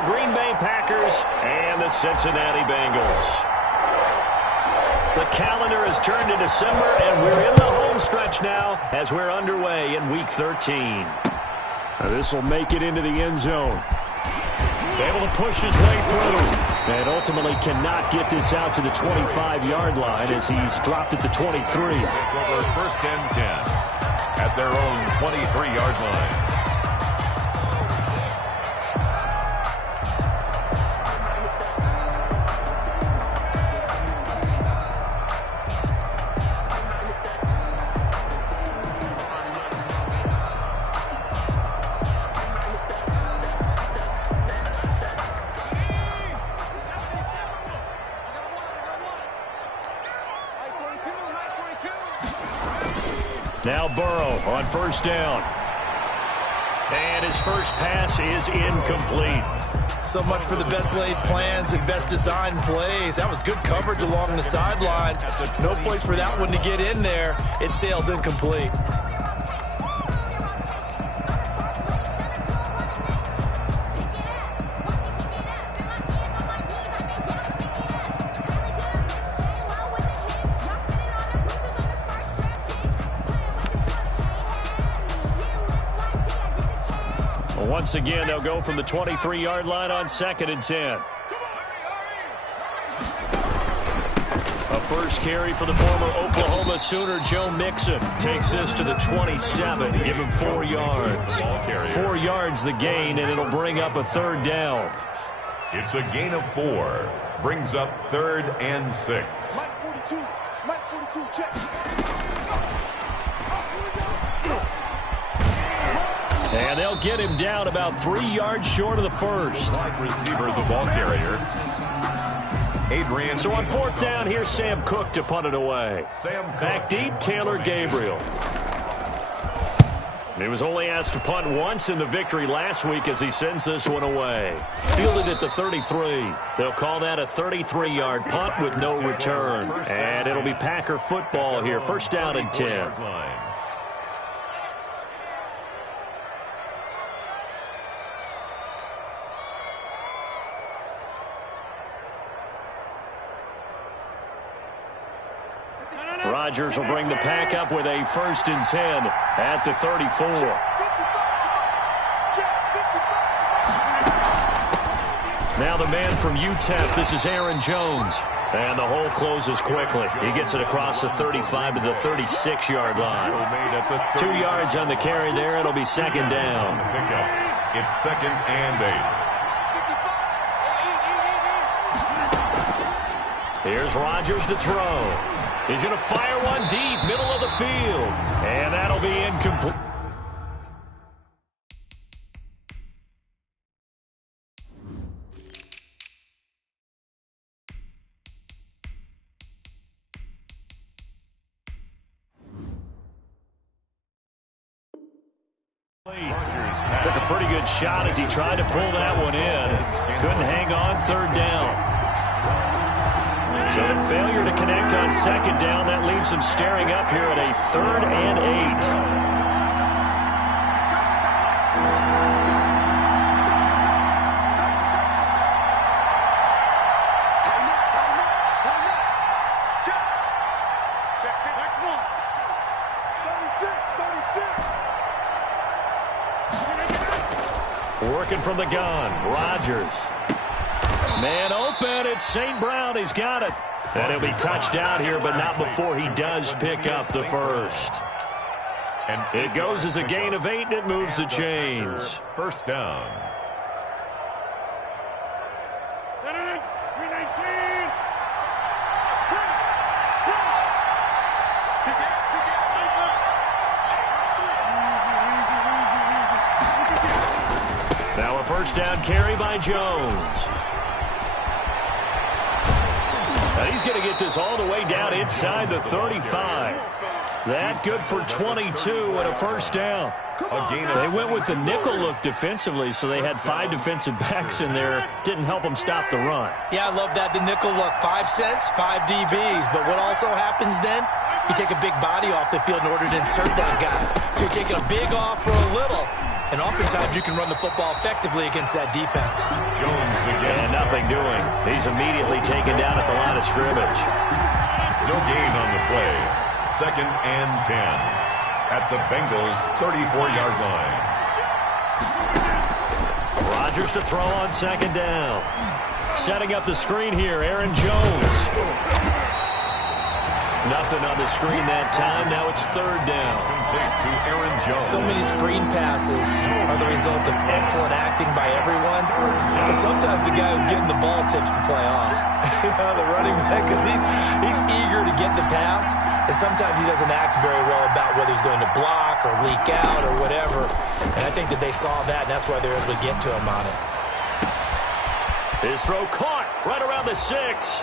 the Green Bay Packers and the Cincinnati Bengals. The calendar has turned to December, and we're in the home stretch now as we're underway in Week 13. This will make it into the end zone. Able to push his way through. And ultimately cannot get this out to the 25-yard line as he's dropped at the 23. Over first and 10 at their own 23-yard line. Now Burrow on first down. And his first pass is incomplete. So much for the best laid plans and best designed plays. That was good coverage along the sideline. No place for that one to get in there. It sails incomplete. Once again, they'll go from the 23-yard line on 2nd and 10. A first carry for the former Oklahoma Sooner, Joe Mixon. Takes this to the 27. Give him 4 yards. 4 yards the gain, and it'll bring up a third down. It's a gain of 4. Brings up 3rd and 6. Mike 42, check. And they'll get him down about 3 yards short of the first. Wide receiver, the ball carrier. Adrian. So on 4th down, here's Sam Cook to punt it away. Back deep, Taylor Gabriel. He was only asked to punt once in the victory last week as he sends this one away. Fielded at the 33. They'll call that a 33-yard punt with no return. And it'll be Packer football here. First down and 10. Rodgers will bring the pack up with a 1st and 10 at the 34. Now the man from UTEP, this is Aaron Jones. And the hole closes quickly. He gets it across the 35 to the 36-yard line. 2 yards on the carry there. It'll be 2nd down. It's 2nd and 8. Here's Rodgers to throw. He's going to fire one deep, middle of the field. And that'll be incomplete. Took a pretty good shot as he tried to pull that one in. Couldn't hang on, 3rd down. So a failure to connect on 2nd down. That leaves him staring up here at a 3rd and 8. Working from the gun, Rodgers. Man open, it's St. Brown, he's got it. And he'll be touched out here, but not before he does pick up the first. And it goes as a gain of 8, and it moves the chains. First down. Now a first down carry by Jones. He's going to get this all the way down inside the 35. That good for 22 and a first down. They went with the nickel look defensively, so they had 5 defensive backs in there. Didn't help them stop the run. Yeah, I love that, the nickel look. 5 cents, 5 DBs. But what also happens then, you take a big body off the field in order to insert that guy. So you're taking a big off for a little. And oftentimes you can run the football effectively against that defense. Jones again. And nothing doing. He's immediately taken down at the line of scrimmage. No gain on the play. 2nd and 10 at the Bengals' 34-yard line. Rodgers to throw on 2nd down. Setting up the screen here, Aaron Jones. Nothing on the screen that time. Now it's 3rd down. Complete to Aaron Jones. So many screen passes are the result of excellent acting by everyone. But sometimes the guy who's getting the ball tips the play off. The running back, because he's eager to get the pass. And sometimes he doesn't act very well about whether he's going to block or leak out or whatever. And I think that they saw that, and that's why they're able to get to him on it. His throw caught right around the 6.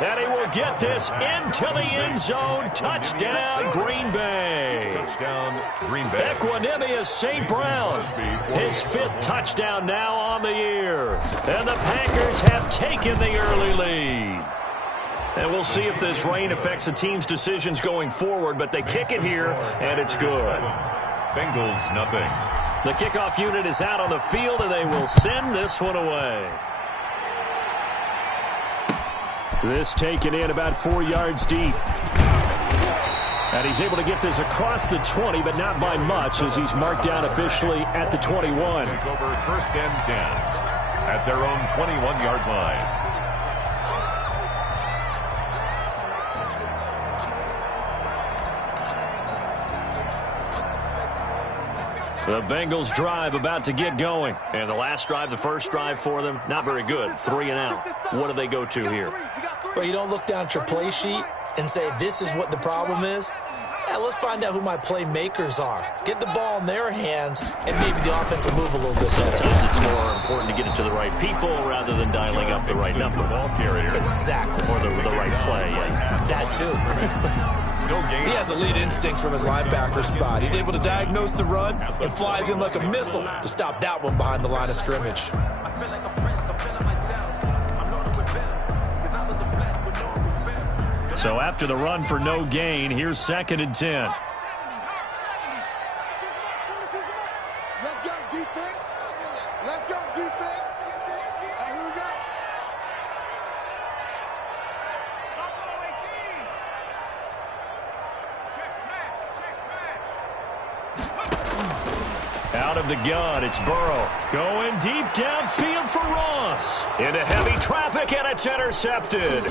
And he will get this into the end zone. Touchdown, Green Bay. Touchdown, Green Bay. Equanimous St. Brown. His 5th touchdown now on the year. And the Packers have taken the early lead. And we'll see if this rain affects the team's decisions going forward, but they kick it here, and it's good. Bengals, nothing. The kickoff unit is out on the field, and they will send this one away. This taken in about 4 yards deep. And he's able to get this across the 20, but not by much, as he's marked down officially at the 21. Take over 1st and 10 at their own 21-yard line. The Bengals drive about to get going. And the last drive, the first drive for them, not very good. 3 and out. What do they go to here? Well, you don't look down at your play sheet and say, this is what the problem is. Yeah, let's find out who my playmakers are. Get the ball in their hands, and maybe the offense will move a little bit better. Sometimes it's more important to get it to the right people rather than dialing up the right number. Ball carrier. Exactly. Or the right play, yeah. That, too. No gain. He has elite instincts from his linebacker spot. He's able to diagnose the run and flies in like a missile to stop that one behind the line of scrimmage. So after the run for no gain, here's 2nd and 10. Let's go defense. Let's go defense. And here we go. Out of the gun, it's Burrow. Going deep downfield for Ross. Into heavy traffic, and it's intercepted.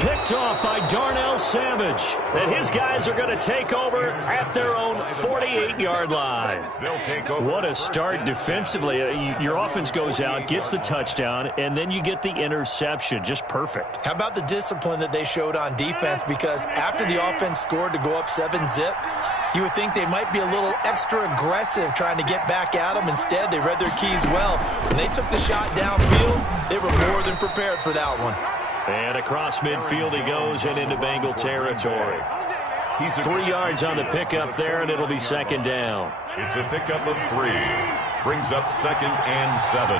Picked off by Darnell Savage. And his guys are going to take over at their own 48-yard line. They'll take over. What a start defensively. Your offense goes out, gets the touchdown, and then you get the interception. Just perfect. How about the discipline that they showed on defense? Because after the offense scored to go up 7-zip, you would think they might be a little extra aggressive trying to get back at them. Instead, they read their keys well. When they took the shot downfield, they were more than prepared for that one. And across midfield he goes and into Bengal territory. He's 3 yards on the pickup there, and it'll be 2nd down. It's a pickup of 3. Brings up 2nd and 7.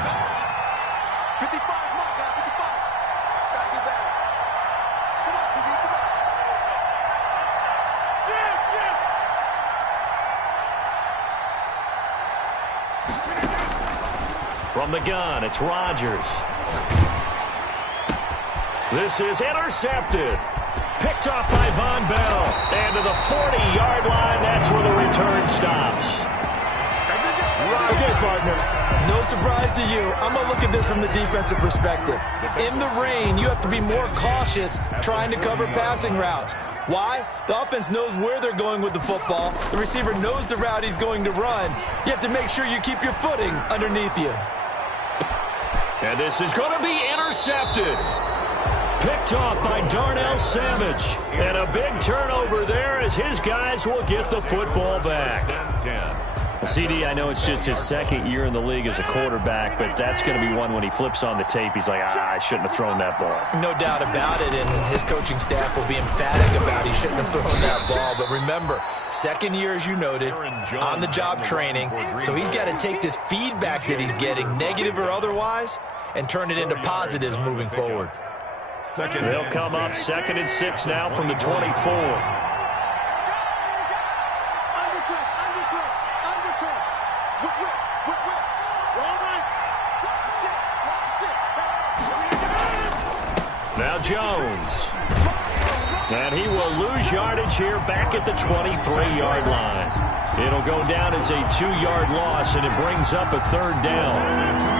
55, come on, guys, 55. Gotta do better. Come on, QB, come on. From the gun, it's Rodgers. This is intercepted. Picked off by Von Bell. And to the 40-yard line, that's where the return stops. Okay, partner, no surprise to you. I'm going to look at this from the defensive perspective. In the rain, you have to be more cautious trying to cover passing routes. Why? The offense knows where they're going with the football. The receiver knows the route he's going to run. You have to make sure you keep your footing underneath you. And this is going to be intercepted. Picked off by Darnell Savage. And a big turnover there as his guys will get the football back. 10. CD, I know it's just his 2nd year in the league as a quarterback, but that's going to be one when he flips on the tape, he's like, I shouldn't have thrown that ball. No doubt about it, and his coaching staff will be emphatic about he shouldn't have thrown that ball. But remember, 2nd year, as you noted, on-the-job training, so he's got to take this feedback that he's getting, negative or otherwise, and turn it into positives moving forward. They'll come up 2nd and 6 now from the 24. Now Jones. And he will lose yardage here back at the 23-yard line. It'll go down as a 2-yard loss, and it brings up a 3rd down.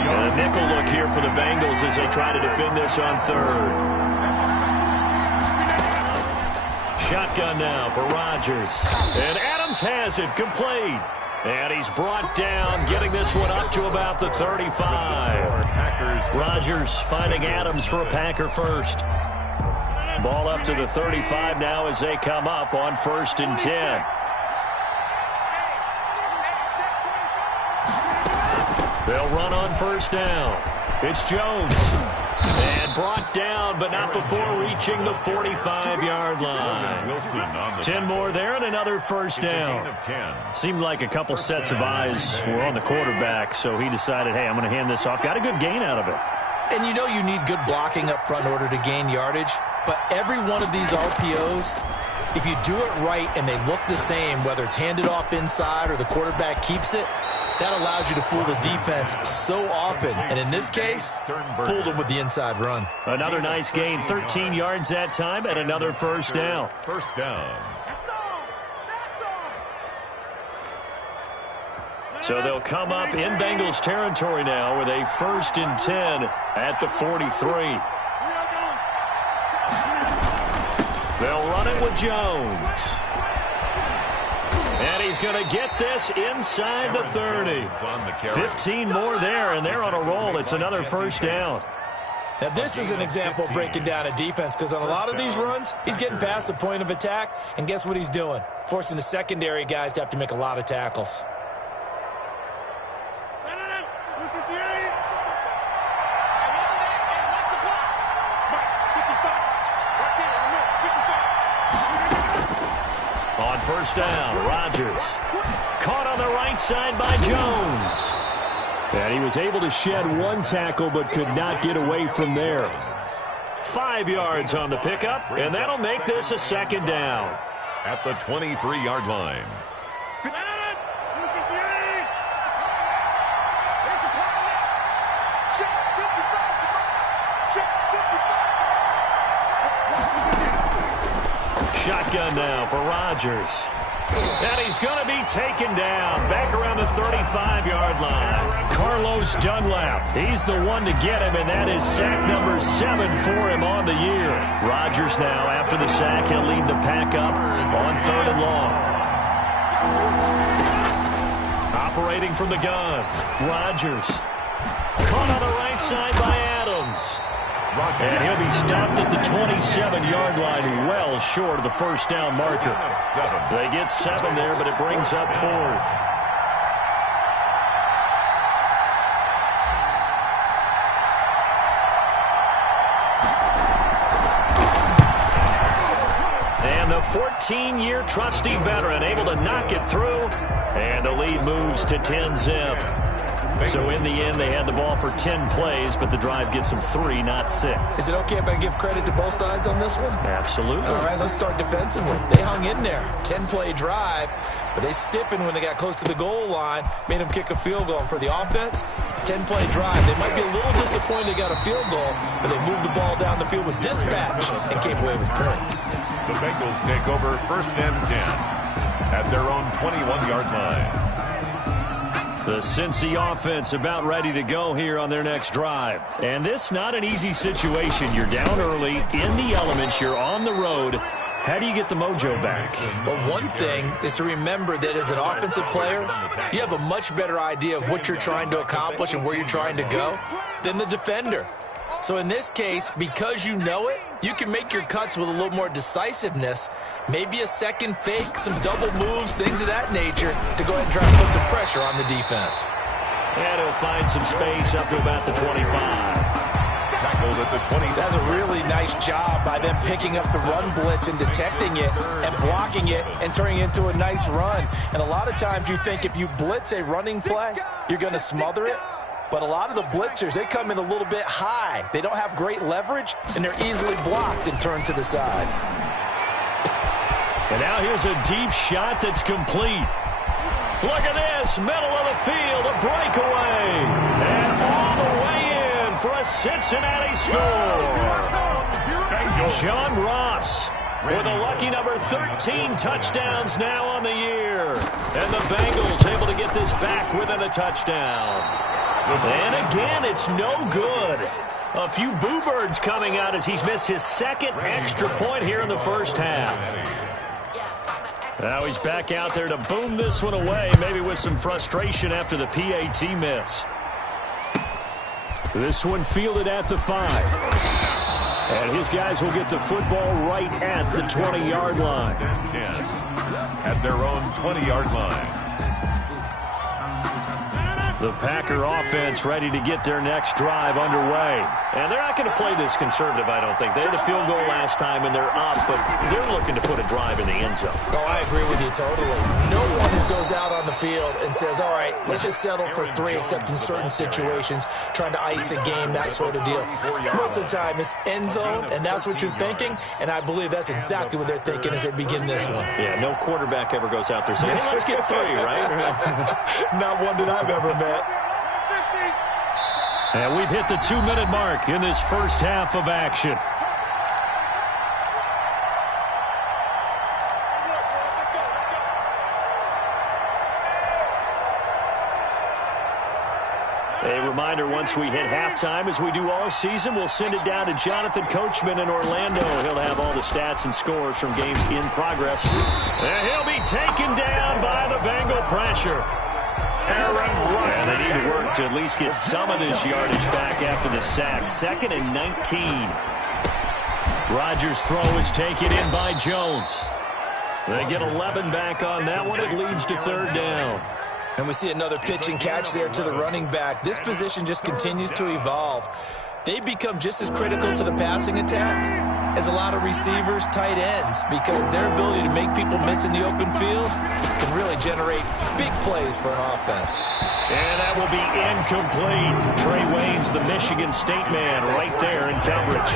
And a nickel look here for the Bengals as they try to defend this on 3rd. Shotgun now for Rodgers. And Adams has it complete. And he's brought down, getting this one up to about the 35. Rodgers finding Adams for a Packer first. Ball up to the 35 now as they come up on 1st and 10. They'll run on 1st down. It's Jones. And brought down, but not before reaching the 45-yard line. 10 more there and another 1st down. Seemed like a couple sets of eyes were on the quarterback, so he decided, hey, I'm going to hand this off. Got a good gain out of it. And you know you need good blocking up front in order to gain yardage. But every one of these RPOs, if you do it right and they look the same, whether it's handed off inside or the quarterback keeps it, that allows you to fool the defense so often. And in this case, fooled them with the inside run. Another nice gain, 13 yards that time, and another 1st down. 1st down. So they'll come up in Bengals territory now with a 1st and 10 at the 43. They'll run it with Jones. And he's going to get this inside the 30. 15 more there, and they're on a roll. It's another 1st down. Now, this is an example of breaking down a defense, because on a lot of these runs, he's getting past the point of attack, and guess what he's doing? Forcing the secondary guys to have to make a lot of tackles. On 1st down, Rodgers. Caught on the right side by Jones. And he was able to shed 1 tackle but could not get away from there. 5 yards on the pickup, and that'll make this a 2nd down. At the 23-yard line. Shotgun now for Rodgers. And he's going to be taken down back around the 35-yard line. Carlos Dunlap, he's the one to get him, and that is sack number 7 for him on the year. Rodgers now, after the sack, he'll lead the pack up on 3rd and long. Operating from the gun, Rodgers. Caught on the right side by Adams. And he'll be stopped at the 27-yard line, well short of the 1st down marker. They get 7 there, but it brings up 4th. And the 14-year trusty veteran able to knock it through, and the lead moves to 10-zip. So in the end, they had the ball for 10 plays, but the drive gets them 3, not 6. Is it okay if I give credit to both sides on this one? Absolutely. All right, let's start defensively. They hung in there. 10-play drive, but they stiffened when they got close to the goal line, made them kick a field goal. And for the offense, 10-play drive. They might be a little disappointed they got a field goal, but they moved the ball down the field with dispatch and came away with points. The Bengals take over 1st and 10 at their own 21-yard line. The Cincy offense about ready to go here on their next drive. And this not an easy situation. You're down early, in the elements, you're on the road. How do you get the mojo back? Well, one thing is to remember that as an offensive player, you have a much better idea of what you're trying to accomplish and where you're trying to go than the defender. So in this case, because you know it, you can make your cuts with a little more decisiveness, maybe a second fake, some double moves, things of that nature, to go ahead and try to put some pressure on the defense. And he'll find some space up to about the 25. Tackled at the 20. That's a really nice job by them picking up the run blitz and detecting it and blocking it and turning it into a nice run. And a lot of times you think if you blitz a running play, you're going to smother it. But a lot of the blitzers, they come in a little bit high. They don't have great leverage, and they're easily blocked and turned to the side. And now here's a deep shot that's complete. Look at this, middle of the field, a breakaway. And all the way in for a Cincinnati score. John Ross with a lucky number 13 touchdowns now on the year. And the Bengals able to get this back within a touchdown. And again, it's no good. A few boo birds coming out as he's missed his second extra point here in the first half. Now he's back out there to boom this one away, maybe with some frustration after the PAT miss. This one fielded at the 5. And his guys will get the football right at the 20-yard line. 10 at their own 20-yard line. The Packer offense ready to get their next drive underway. And they're not going to play this conservative, I don't think. They had a field goal last time, and they're up, but they're looking to put a drive in the end zone. Oh, I agree with you totally. No one goes out on the field and says, all right, let's just settle for 3, except in certain situations, trying to ice a game, that sort of deal. Most of the time, it's end zone, and that's what you're thinking, and I believe that's exactly what they're thinking as they begin this one. Yeah, no quarterback ever goes out there saying, hey, let's get 3, right? Not one that I've ever met. And we've hit the 2-minute mark in this first half of action. A reminder, once we hit halftime, as we do all season, we'll send it down to Jonathan Coachman in Orlando. He'll have all the stats and scores from games in progress. And he'll be taken down by the Bengal pressure. And they need to work to at least get some of this yardage back after the sack. 2nd and 19. Rodgers' throw is taken in by Jones. They get 11 back on that one. It leads to 3rd down. And we see another pitch and catch there to the running back. This position just continues to evolve. They become just as critical to the passing attack as a lot of receivers, tight ends, because their ability to make people miss in the open field can really generate big plays for an offense. And that will be incomplete. Trey Waynes, the Michigan State man, right there in coverage.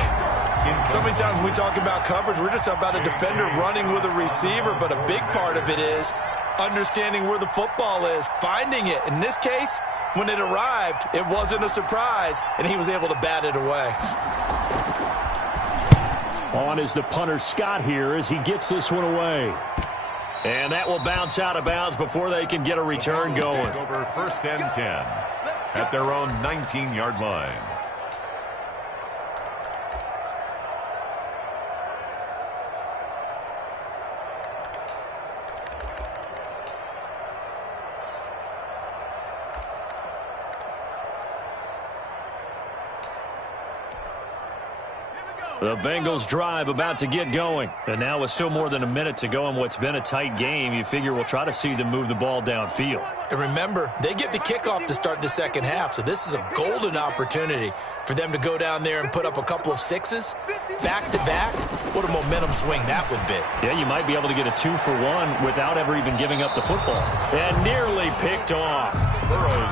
So many times when we talk about coverage, we're just about a defender running with a receiver, but a big part of it is understanding where the football is, finding it. In this case, when it arrived, it wasn't a surprise, and he was able to bat it away. On is the punter Scott here as he gets this one away. And that will bounce out of bounds before they can get a return going. Over 1st and 10 at their own 19-yard line. The Bengals drive about to get going. And now with still more than a minute to go in what's been a tight game, you figure we'll try to see them move the ball downfield. And remember, they get the kickoff to start the second half, so this is a golden opportunity for them to go down there and put up a couple of 6s back-to-back. What a momentum swing that would be. Yeah, you might be able to get a 2-for-1 without ever even giving up the football. And nearly picked off.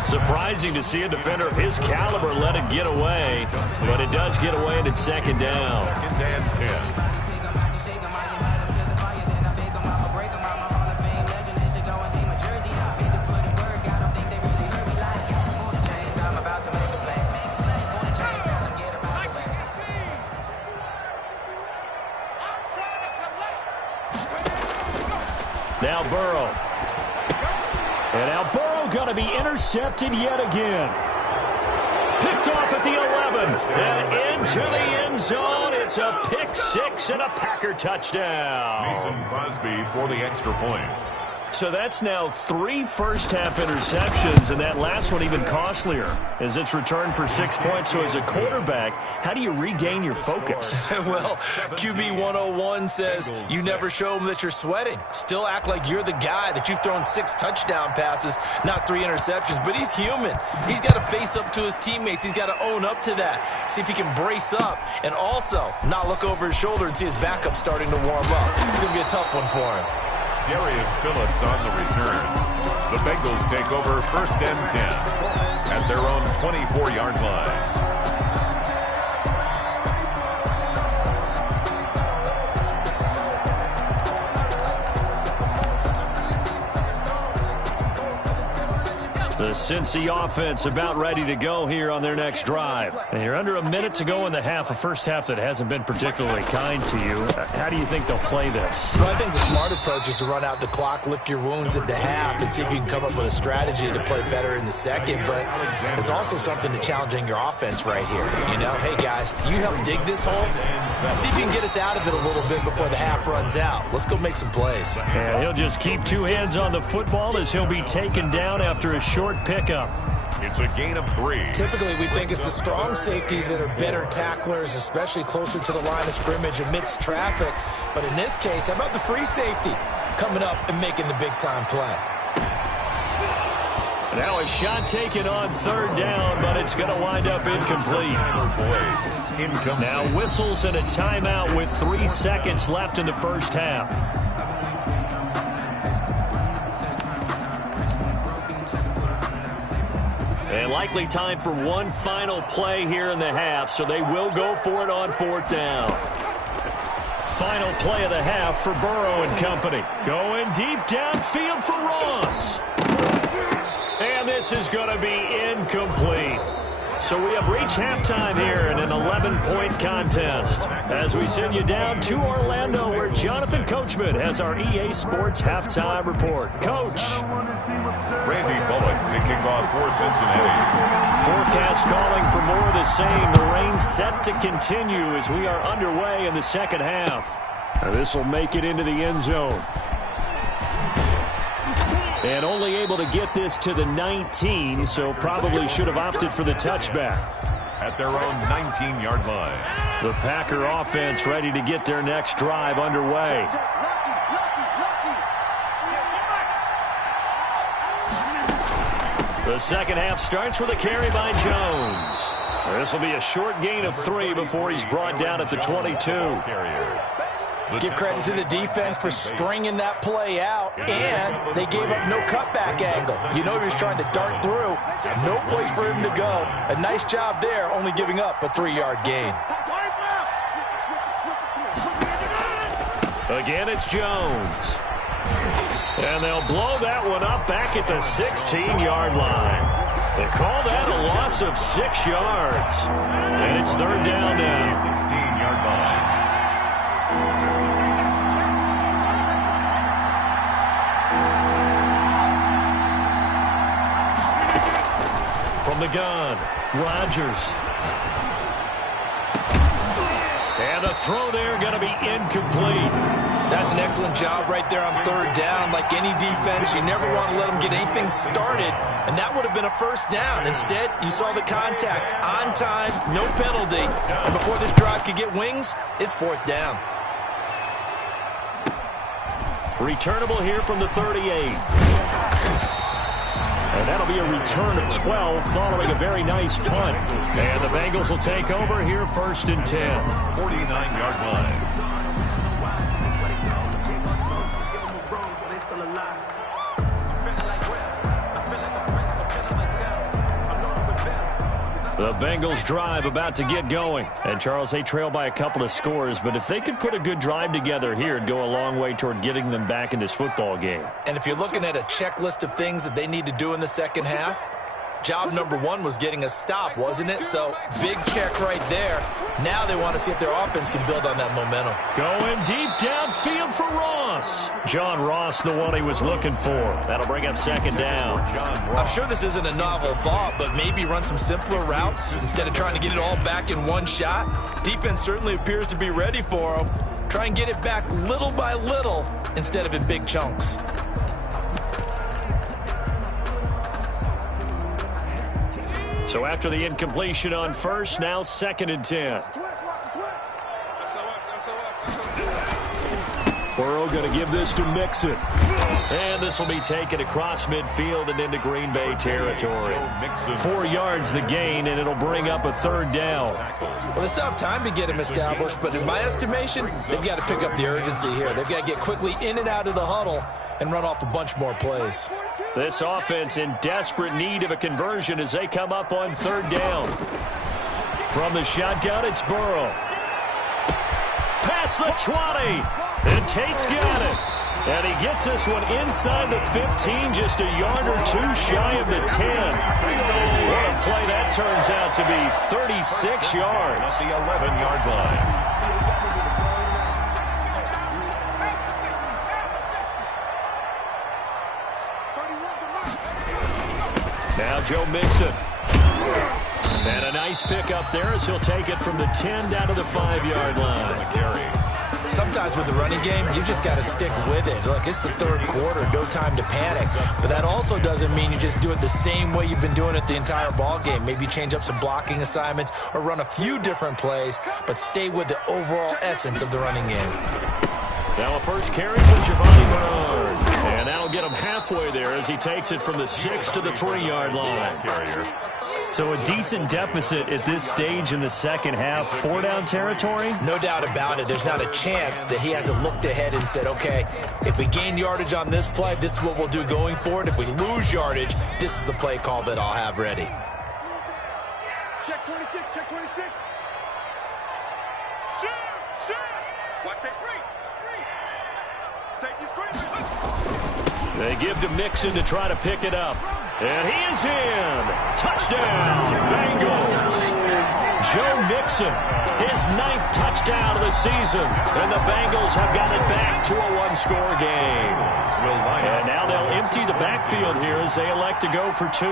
Surprising to see a defender of his caliber let it get away, but it does get away and it's 2nd down. 2nd and 10. Now Burrow. And now Burrow going to be intercepted yet again. Picked off at the 11. And into the end zone. It's a pick 6 and a Packer touchdown. Mason Crosby for the extra point. So that's now 3 first-half interceptions, and that last one even costlier as it's returned for 6 points. So as a quarterback, how do you regain your focus? Well, QB 101 says you never show them that you're sweating. Still act like you're the guy, that you've thrown 6 touchdown passes, not 3 interceptions. But he's human. He's got to face up to his teammates. He's got to own up to that. See if he can brace up and also not look over his shoulder and see his backup starting to warm up. It's going to be a tough one for him. Darius Phillips on the return. The Bengals take over 1st and 10 at their own 24-yard line. The Cincy offense about ready to go here on their next drive. And you're under a minute to go in the half, a first half that hasn't been particularly kind to you. How do you think they'll play this? Well, I think the smart approach is to run out the clock, lick your wounds at the half, and see if you can come up with a strategy to play better in the second. But there's also something to challenging your offense right here. You know, hey, guys, you help dig this hole. See if you can get us out of it a little bit before the half runs out. Let's go make some plays. And he'll just keep two hands on the football as he'll be taken down after a short pickup. It's a gain of 3. Typically, we think it's the strong safeties that are better tacklers, especially closer to the line of scrimmage amidst traffic. But in this case, how about the free safety coming up and making the big-time play? Now a shot taken on third down, but it's going to wind up incomplete. Now whistles and a timeout with 3 seconds left in the first half. And likely time for one final play here in the half, so they will go for it on fourth down. Final play of the half for Burrow and company. Going deep downfield for Ross. And this is going to be incomplete. So we have reached halftime here in an 11-point contest. As we send you down to Orlando, where Jonathan Coachman has our EA Sports halftime report. Coach. Randy Bullock to kick off for Cincinnati. Forecast calling for more of the same. The rain set to continue as we are underway in the second half. This will make it into the end zone. And only able to get this to the 19, so probably should have opted for the touchback. At their own 19-yard line. The Packer offense ready to get their next drive underway. The second half starts with a carry by Jones. This will be a short gain of 3 before he's brought down at the 22. Give credit to the defense for stringing that play out, and they gave up no cutback angle. You know he was trying to dart through. No place for him to go. A nice job there, only giving up a 3-yard gain. Again, it's Jones. And they'll blow that one up back at the 16-yard line. They call that a loss of 6 yards. And it's third down now. 16-yard line. From the gun, Rodgers. And the throw there going to be incomplete. That's an excellent job right there on third down. Like any defense, you never want to let them get anything started, and that would have been a first down. Instead, you saw the contact on time, no penalty, and before this drive could get wings, it's fourth down. Returnable here from the 38. And that'll be a return of 12 following a very nice punt. And the Bengals will take over here first and 10. 49-yard line. The Bengals drive about to get going. And, Charles, they trail by a couple of scores, but if they could put a good drive together here, it'd go a long way toward getting them back in this football game. And if you're looking at a checklist of things that they need to do in the second half, job number 1 was getting a stop, wasn't it? So, big check right there. Now they want to see if their offense can build on that momentum. Going deep downfield for Ross. John Ross, the one he was looking for. That'll bring up second down. I'm sure this isn't a novel thought, but maybe run some simpler routes instead of trying to get it all back in one shot. Defense certainly appears to be ready for them. Try and get it back little by little instead of in big chunks. So after the incompletion on first, now second and 10. Burrow going to give this to Mixon. And this will be taken across midfield and into Green Bay territory. 4 yards the gain, and it'll bring up a third down. Well, they still have time to get him established, but in my estimation, they've got to pick up the urgency here. They've got to get quickly in and out of the huddle and run off a bunch more plays. This offense in desperate need of a conversion as they come up on third down. From the shotgun, it's Burrow. Past the 20. And Tate's got it. And he gets this one inside the 15, just a yard or two shy of the 10. What a play that turns out to be, 36 yards. At the 11-yard line. Now Joe Mixon. And a nice pick up there as he'll take it from the 10 down to the 5-yard line. Sometimes with the running game, you just got to stick with it. Look, it's the third quarter, no time to panic. But that also doesn't mean you just do it the same way you've been doing it the entire ball game. Maybe change up some blocking assignments or run a few different plays, but stay with the overall essence of the running game. Now a first carry for Giovanni Bernard. And that'll get him halfway there as he takes it from the 6 to the 3-yard line. So a decent deficit at this stage in the second half. 4-down territory? No doubt about it. There's not a chance that he hasn't looked ahead and said, okay, if we gain yardage on this play, this is what we'll do going forward. If we lose yardage, this is the play call that I'll have ready. Check 26, check 26. Shoot! Watch that screen. Safety screen. They give to Mixon to try to pick it up. And he is in. Touchdown, Bengals. Joe Mixon, his 9th touchdown of the season. And the Bengals have got it back to a one-score game. And now they'll empty the backfield here as they elect to go for 2.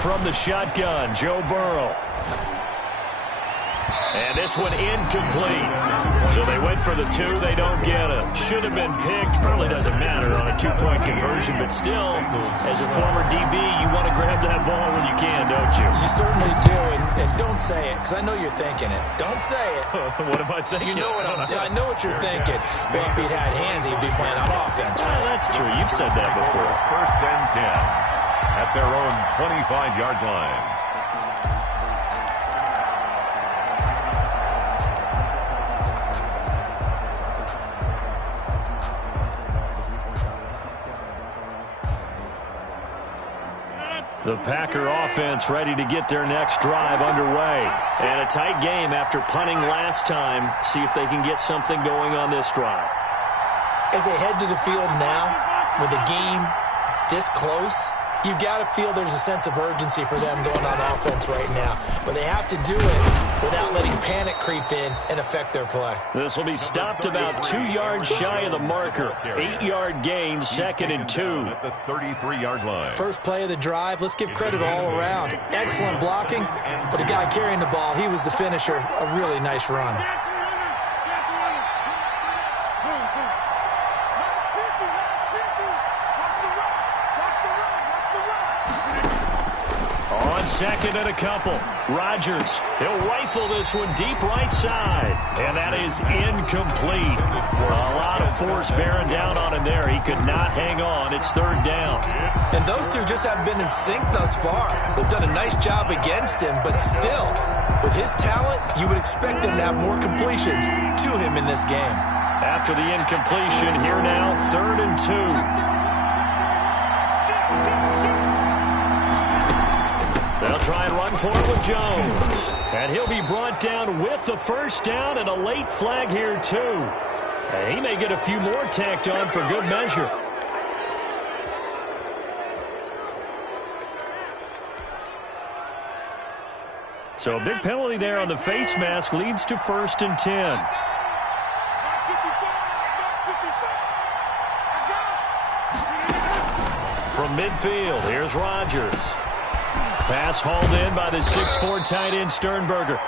From the shotgun, Joe Burrow. And this one incomplete. So they went for the 2. They don't get it. Should have been picked. Probably doesn't matter on a 2-point conversion. But still, as a former DB, you want to grab that ball when you can, don't you? You certainly do. And don't say it, because I know you're thinking it. Don't say it. What am I thinking? You know what I know what you're thinking. Well, if he'd had hands, he'd be playing on offense. Well, that's true. You've said that before. First and 10 at their own 25-yard line. The Packer offense ready to get their next drive underway. And a tight game after punting last time. See if they can get something going on this drive. As they head to the field now, with the game this close, you've got to feel there's a sense of urgency for them going on offense right now. But they have to do it without letting panic creep in and affect their play. This will be stopped about 2 yards shy of the marker. 8-yard gain, 2nd and 2. At the 33-yard line. First play of the drive, let's give credit all around. Excellent blocking, but the guy carrying the ball, he was the finisher. A really nice run. Second and a couple. Rodgers, he'll rifle this one deep right side. And that is incomplete. A lot of force bearing down on him there. He could not hang on. It's 3rd down. And those two just haven't been in sync thus far. They've done a nice job against him, but still, with his talent, you would expect him to have more completions to him in this game. After the incompletion, here now, 3rd and 2. They'll try and run for it with Jones. And he'll be brought down with the first down and a late flag here, too. And he may get a few more tacked on for good measure. So a big penalty there on the face mask leads to 1st and 10. From midfield, here's Rodgers. Pass hauled in by the 6'4" tight end Sternberger.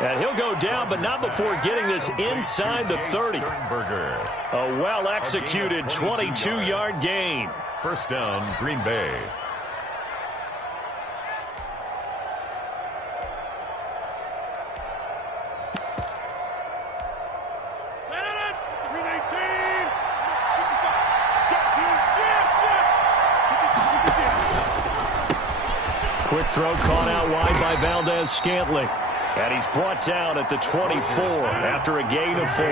And he'll go down, but not before getting this inside the 30. A well-executed 22-yard gain. First down, Green Bay. Quick throw caught out wide by Valdez-Scantling. And he's brought down at the 24 after a gain of 4.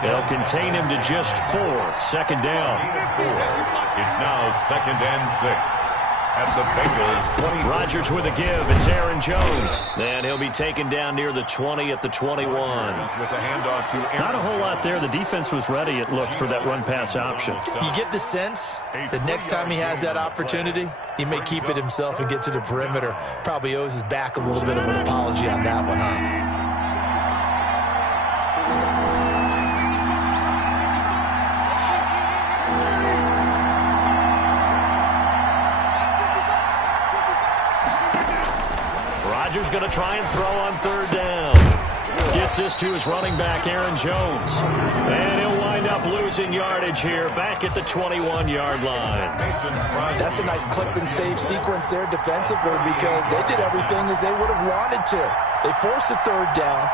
They'll contain him to just 4. Second down. It's now 2nd and 6. At the Bengals 20. Rodgers with a give. It's Aaron Jones. And he'll be taken down near the 20 at the 21. With a handoff to Aaron. Not a whole lot there. The defense was ready, it looked, for that run-pass option. You get the sense that next time he has that opportunity, he may keep it himself and get to the perimeter. Probably owes his back a little bit of an apology on that one, huh? Rodgers going to try and throw on 3rd down. Gets this to his running back, Aaron Jones. And he'll wind up losing yardage here, back at the 21-yard line. That's a nice clip and save sequence there defensively because they did everything as they would have wanted to. They forced the 3rd down,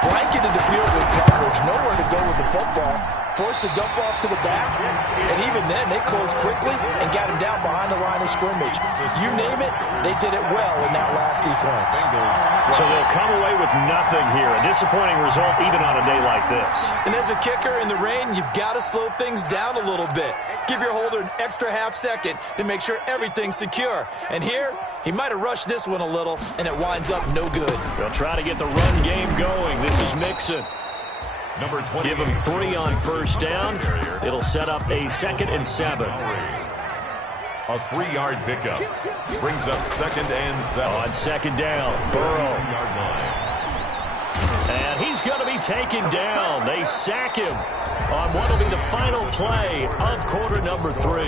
blanketed the field with coverage, nowhere to go with the football, forced the dump off to the back, and even then they closed quickly and got him down behind the line of scrimmage. You name it, they did it well in that last sequence. So they'll come away with nothing here. A disappointing result even on a day like this. And as a kicker in the rain, you've got to slow things down a little bit. Give your holder an extra half second to make sure everything's secure. And here, he might have rushed this one a little, and it winds up no good. They'll try to get the run game going. This is Mixon. Give him 3 on 1st down. It'll set up a 2nd and 7. A 3-yard pickup. Brings up 2nd and 7. On 2nd down, Burrow. And he's going to be taken down. They sack him on what will be the final play of quarter number 3.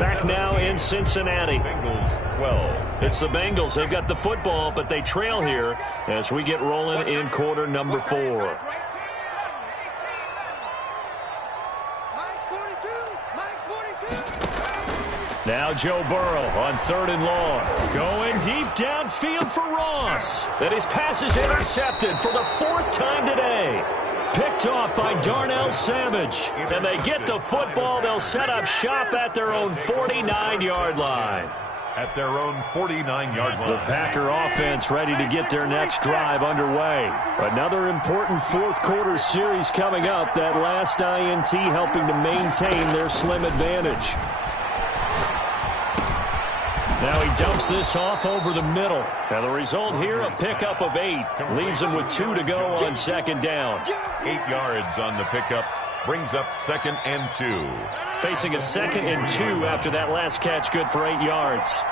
Back now in Cincinnati. Bengals 12. It's the Bengals. They've got the football, but they trail here as we get rolling in quarter number 4. Now Joe Burrow on 3rd and long. Going deep downfield for Ross. And his pass is intercepted for the 4th time today. Picked off by Darnell Savage. And they get the football. They'll set up shop at their own 49-yard line. At their own 49-yard line. The Packer offense ready to get their next drive underway. Another important 4th quarter series coming up. That last INT helping to maintain their slim advantage. Now he dumps this off over the middle. And the result here, a pickup of 8. Leaves him with 2 to go on 2nd down. 8 yards on the pickup. Brings up 2nd and 2. Facing a 2nd and 2 after that last catch, good for 8 yards.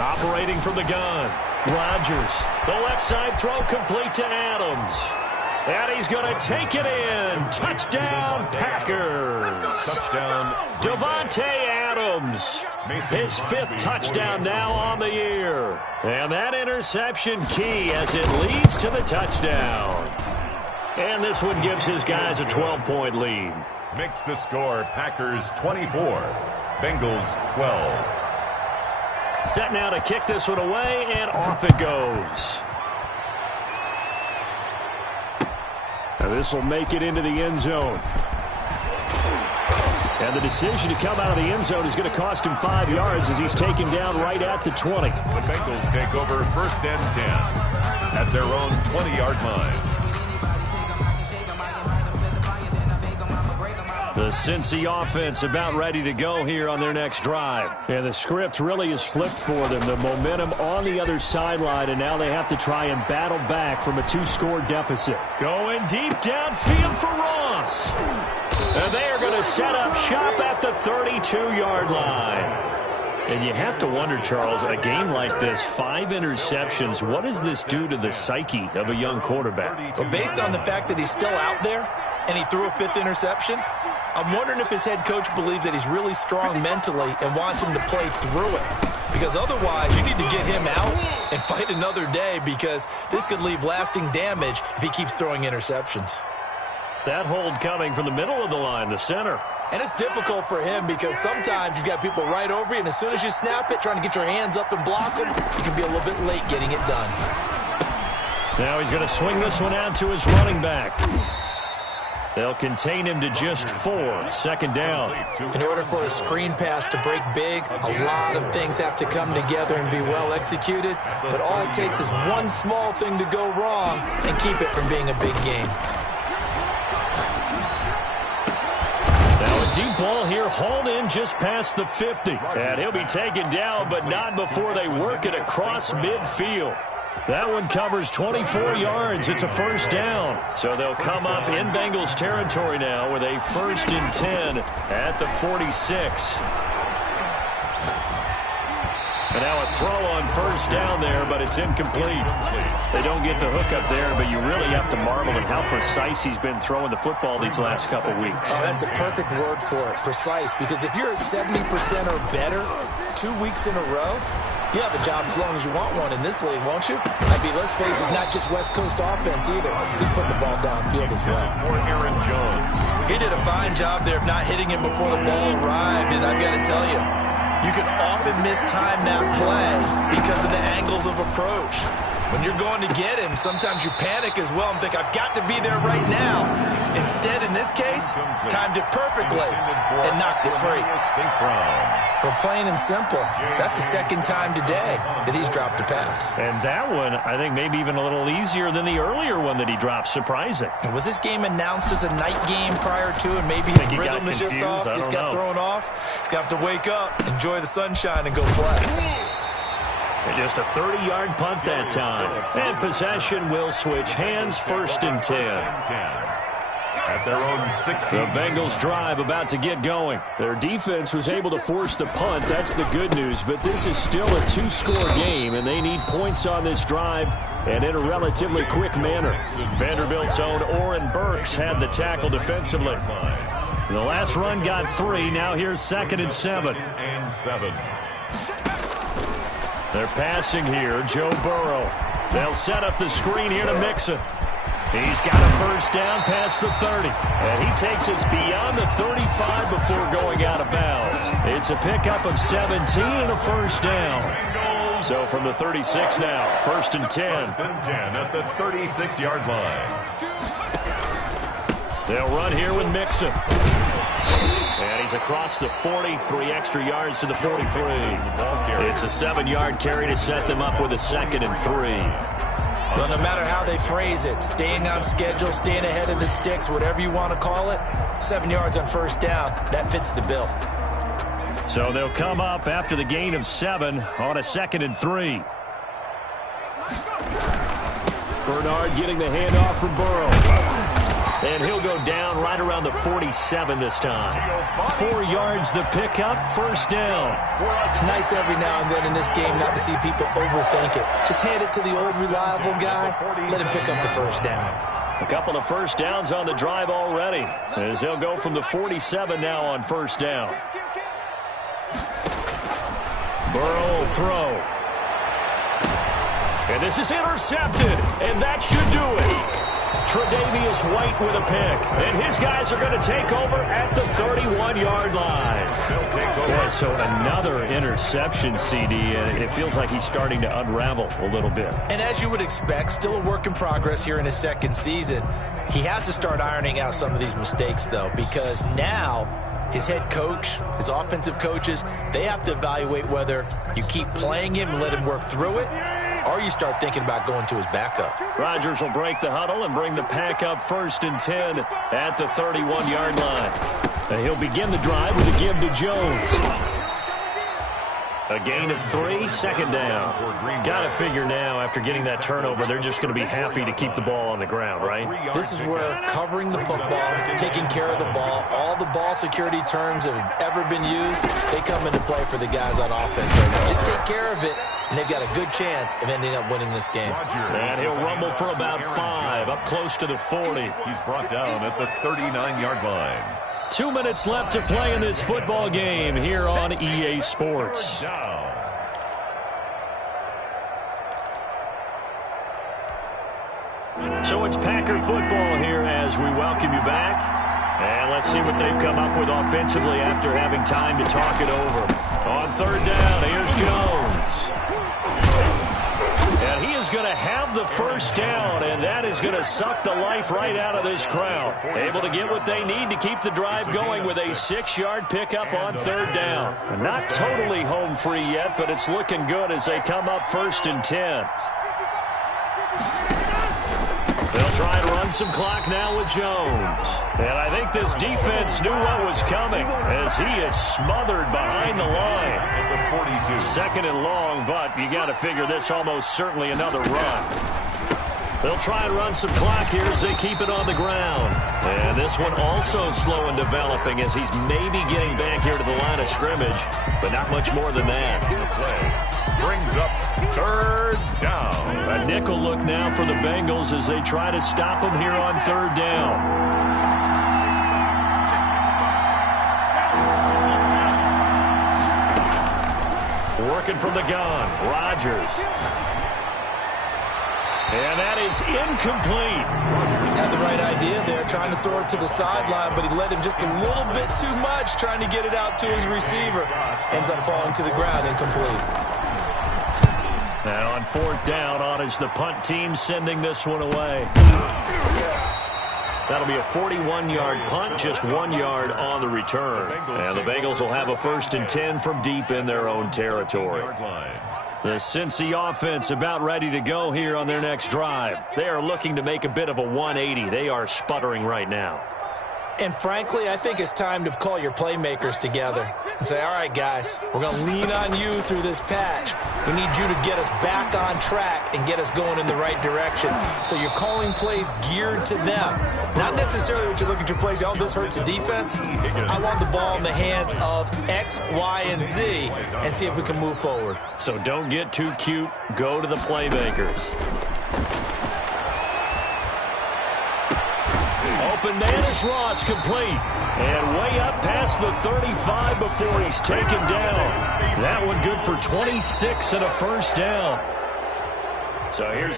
Operating from the gun, Rodgers. The left side throw complete to Adams. And he's going to take it in. Touchdown, Packers. Touchdown. Davante Adams. His 5th touchdown now on the year. And that interception key as it leads to the touchdown. And this one gives his guys a 12-point lead. Makes the score Packers 24, Bengals 12. Set now to kick this one away, and off it goes. Now this will make it into the end zone. And the decision to come out of the end zone is going to cost him 5 yards as he's taken down right at the 20. The Bengals take over 1st and 10 at their own 20-yard line. The Cincy offense about ready to go here on their next drive. And the script really is flipped for them. The momentum on the other sideline, and now they have to try and battle back from a 2-score deficit. Going deep downfield for Ross. And they are going to set up shop at the 32-yard line. And you have to wonder, Charles, a game like this, 5 interceptions, what does this do to the psyche of a young quarterback? Well, based on the fact that he's still out there and he threw a 5th interception, I'm wondering if his head coach believes that he's really strong mentally and wants him to play through it. Because otherwise, you need to get him out and fight another day because this could leave lasting damage if he keeps throwing interceptions. That hold coming from the middle of the line, the center. And it's difficult for him because sometimes you've got people right over you, and as soon as you snap it, trying to get your hands up and block them, you can be a little bit late getting it done. Now he's going to swing this one out to his running back. They'll contain him to just 4. Second down. In order for a screen pass to break big, a lot of things have to come together and be well executed. But all it takes is one small thing to go wrong and keep it from being a big game. Now a deep ball here, hauled in just past the 50. And he'll be taken down, but not before they work it across midfield. That one covers 24 yards. It's a first down. So they'll come up in Bengals territory now with a 1st and 10 at the 46. And now a throw on first down there, but it's incomplete. They don't get the hook up there, but you really have to marvel at how precise he's been throwing the football these last couple weeks. Oh, that's the perfect word for it, precise. Because if you're at 70% or better 2 weeks in a row, you have a job as long as you want one in this league, won't you? I mean, let's face it, it's not just West Coast offense either. He's putting the ball downfield as well. For Aaron Jones. He did a fine job there of not hitting him before the ball arrived, and I've got to tell you, you can often mistime that play because of the angles of approach. When you're going to get him, sometimes you panic as well and think, I've got to be there right now. Instead, in this case, timed it perfectly and knocked it free. Well, plain and simple, that's the second time today that he's dropped a pass. And that one, I think, maybe even a little easier than the earlier one that he dropped. Surprising. Was this game announced as a night game prior to, and maybe his rhythm is just off? He's got thrown off. He's got to wake up, enjoy the sunshine, and go play. Just a 30-yard punt that time. And possession will switch hands, 1st and 10. At their own 16. The Bengals drive about to get going. Their defense was able to force the punt. That's the good news. But this is still a 2-score game, and they need points on this drive and in a relatively quick manner. Vanderbilt's own Oren Burks had the tackle defensively. The last run got 3. Now here's 2nd and 7. They're passing here. Joe Burrow. They'll set up the screen here to Mixon. He's got a first down past the 30. And he takes us beyond the 35 before going out of bounds. It's a pickup of 17 and a first down. So from the 36 now, 1st and 10. 1st and 10 at the 36-yard line. They'll run here with Mixon. And he's across the 40, 3 extra yards to the 43. It's a 7-yard carry to set them up with a 2nd and 3. Well, no matter how they phrase it, staying on schedule, staying ahead of the sticks, whatever you want to call it, 7 yards on first down, that fits the bill. So they'll come up after the gain of 7 on a 2nd and 3. Bernard getting the handoff from Burrow. And he'll go down right around the 47 this time. 4 yards the pickup, first down. It's nice every now and then in this game not to see people overthink it. Just hand it to the old reliable guy, let him pick up the first down. A couple of first downs on the drive already, as they'll go from the 47 now on first down. Burrow will throw. And this is intercepted, and that should do it. Tre'Davious White with a pick, and his guys are going to take over at the 31-yard line. Boy, so another interception, CD, and it feels like he's starting to unravel a little bit. And as you would expect, still a work in progress here in his 2nd season. He has to start ironing out some of these mistakes, though, because now his head coach, his offensive coaches, they have to evaluate whether you keep playing him and let him work through it, or you start thinking about going to his backup. Rodgers will break the huddle and bring the pack up 1st and 10 at the 31-yard line. And he'll begin the drive with a give to Jones. A gain of 3, 2nd down. Got to figure now, after getting that turnover, they're just going to be happy to keep the ball on the ground, right? This is where covering the football, taking care of the ball, all the ball security terms that have ever been used, they come into play for the guys on offense right now. Just take care of it, and they've got a good chance of ending up winning this game. And he'll rumble for about 5, up close to the 40. He's brought down at the 39-yard line. 2 minutes left to play in this football game here on EA Sports. So it's Packer football here as we welcome you back. And let's see what they've come up with offensively after having time to talk it over. On 3rd down, here's Jones. And he is going to have the first down, and that is going to suck the life right out of this crowd. Able to get what they need to keep the drive going with a 6-yard pickup on third down. Not totally home free yet, but it's looking good as they come up 1st and 10. They'll try and run some clock now with Jones. And I think this defense knew what was coming as he is smothered behind the line. 2nd and long, but you got to figure this almost certainly another run. They'll try and run some clock here as they keep it on the ground. And this one also slow and developing as he's maybe getting back here to the line of scrimmage, but not much more than that. The play brings up 3rd down. A nickel look now for the Bengals as they try to stop him here on 3rd down. Working from the gun, Rodgers. And that is incomplete. Had the right idea there, trying to throw it to the sideline, but he led him just a little bit too much, trying to get it out to his receiver. Ends up falling to the ground, incomplete. Now on 4th down, on is the punt team sending this one away. That'll be a 41-yard punt, just 1 yard on the return. And the Bengals will have a 1st and 10 from deep in their own territory. The Cincy offense about ready to go here on their next drive. They are looking to make a bit of a 180. They are sputtering right now. And frankly, I think it's time to call your playmakers together and say, all right, guys, we're going to lean on you through this patch. We need you to get us back on track and get us going in the right direction. So you're calling plays geared to them. Not necessarily what you look at your plays, oh, this hurts the defense. I want the ball in the hands of X, Y, and Z and see if we can move forward. So don't get too cute. Go to the playmakers. Open man is Ross, complete. And way up past the 35 before he's taken down. That one good for 26 and a 1st down. So here's